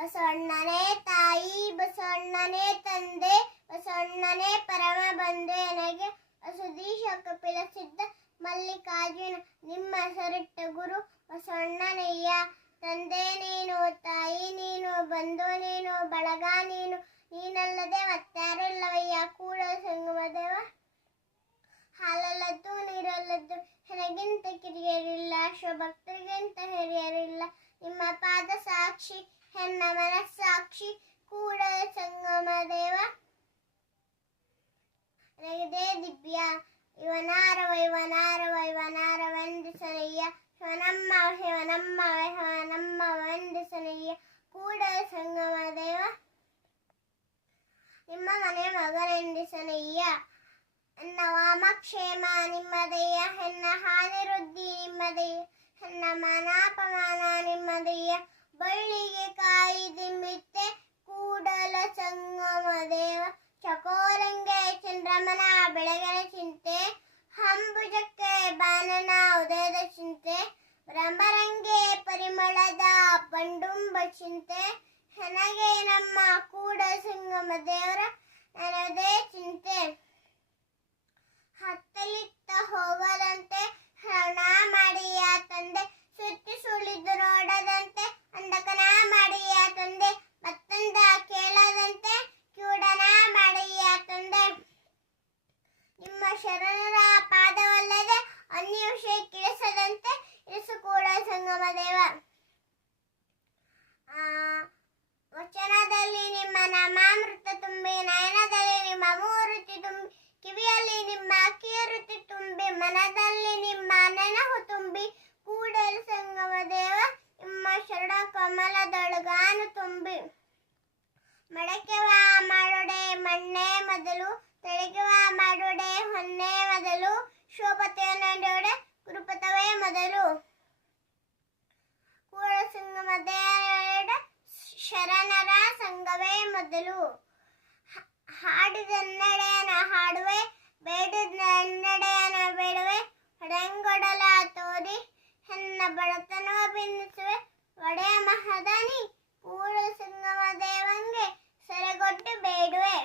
ಬಸವಣ್ಣನೇ ತಾಯಿ, ಬಸವಣ್ಣನೇ ತಂದೆ, ಬಸವಣ್ಣನೇ ಪರಮ ಬಂಧು ಎನಗೆ ಸುಧೀಶ ಕಪಿಲ ಸಿದ್ಧ ಮಲ್ಲಿಕಾರ್ಜುನ ನಿಮ್ಮ ಹೆಸರಿಟ್ಟ ಗುರು ಬಸವಣ್ಣನಯ್ಯ. ತಂದೆ ನೀನು, ತಾಯಿ ನೀನು, ಬಂಧು ನೀನು, ಬಳಗ ನೀನು, ನೀನಲ್ಲದೆ ಮತ್ತಾರಿಲ್ಲವಯ್ಯ. ಕೂಡಲ ಸಂಗಮ ದೇವ ಹಾಲಲ್ಲದ್ದು ನೀರಲ್ಲದ್ದು ಹೆಣಗಿಂತ ಕಿರಿಯರಿಲ್ಲ, ಶಿವಭಕ್ತರಿಗಿಂತ ಹಿರಿಯರಿಲ್ಲ. ನಿಮ್ಮ ಪಾದ ಸಾಕ್ಷಿ ಹೆಣ್ಣ ಮನಸ್ಸಾಕ್ಷಿ ಕೂಡಲ ಸಂಗಮ ದೇವ ನನಗಿದೆ ದಿವ್ಯ. ಇವನಾರವ ಇವನಾರವ ಇವನಾರವೆಂದಿಸನಯ್ಯ, ಶಿವನಮ್ಮ ಶಿವನಮ್ಮ ಶಿವನಮ್ಮ ವೆಂದಿಸನಯ್ಯ. ಕೂಡಲ ಸಂಗಮ ದೇವ ನಿಮ್ಮ ಮನೆ ಮಗನೆಂದಿಸನಯ್ಯ. ಎನ್ನ ವಾಮಕ್ಷೇಮ ನಿಮ್ಮದಯ್ಯ, ಹೆನ್ನ ಹಾನಿವೃದ್ಧಿ ನಿಮ್ಮದಯ್ಯ, ಹೆನ್ನ ಮಾನಾಪಮಾನ ನಿಮ್ಮದಯ್ಯ. ಬಳ್ಳಿಗೆ ಕಾಯಿ ದಿಂಬಿತ್ತೆ ಕೂಡಲ ಸಂಗಮ ದೇವ. ಚಕೋರಂಗೆ ಚಂದ್ರಮನ ಬೆಳಗಿನ ಚಿಂತೆ, ಹಂಬುಜಕ್ಕೆ ಬಾನನ ಉದಯದ ಚಿಂತೆ. ಬ್ರಹ್ಮರಂಗೆ ಪರಿಮಳದ ಬಂಡುಂಬ ಚಿಂತೆ, ನನಗೆ ನಮ್ಮ ಕೂಡಲ ಸಂಗಮ ದೇವರ ನನದೇ ಚಿಂತೆ. ಹತ್ತಲಿತ್ತ ಹೋಗದಂತೆ ಹಣ ಮಾಡಿಯ ತಂದೆ, ಸುತ್ತಿ ಸುಳಿದು ನೋಡದಂತೆ ಅಂಧಕನ ಮಾಡಿಯ ತಂದೆ. ಮತ್ತೊಂದ ಕೇಳದಂತೆ ಕಿವುಡನ ಮಾಡಿಯ ತಂದೆ. ನಿಮ್ಮ ಶರಣರ ಪಾದವಲ್ಲದೆ ಅನ್ಯ ವಿಷಯ ಕೇಳಿಸದಂತೆ ಇರಿಸು ಕೂಡಲ ಸಂಗಮ ದೇವ. ವಚನದಲ್ಲಿ ನಿಮ್ಮ ನಾಮಾಮೃತ ತುಂಬಿ, ನಯನದಲ್ಲಿ ನಿಮ್ಮ ಮೂರ್ತಿ ತುಂಬಿ, ಕಿವಿಯಲ್ಲಿ ನಿಮ್ಮ ಕೀರುತಿ ತುಂಬಿ, ಮನದಲ್ಲಿ ನಿಮ್ಮ ನೆನಹು ತುಂಬಿ. ಕೂಡಲ ಸಂಗಮ ದೇವ ನಿಮ್ಮ ಶರಣ ಕಮಲದೊಳಗಾನು ತುಂಬಿ. ಮಡಕೆವ ಮಾಡೊಡೆ ಮಣ್ಣೆ ಮೊದಲು, ತೆಳಗೆವ ಮಾಡೊಡೆ ಹೊನ್ನೆ ಮೊದಲು. ಶಿವಪತಿಯ ನಡೆಯೊಡೆ ಗುರುಪತವೇ ಮೊದಲು. ಕೂಡಲ ಸಂಗಮ ದೇವ ಶರಣರ ಸಂಘವೇ ಮೊದಲು. ಹಾಡಿದೆನ್ನಡೆಯನ ಹಾಡುವೆ, ಬೇಡಿದೆನ್ನಡೆಯನ ಬೇಡುವೆ. ಹೊಡೆಂಗೊಡಲ ತೋರಿ ಹೆನ್ನ ಬಡತನವ ಭಿನ್ನಿಸುವೆ. ಒಡೆಯ ಮಹದಾನಿ ಕೂಡಲ ಸಂಗಮ ದೇವಂಗೆ ಸೆರೆಗೊಟ್ಟು ಬೇಡುವೆ.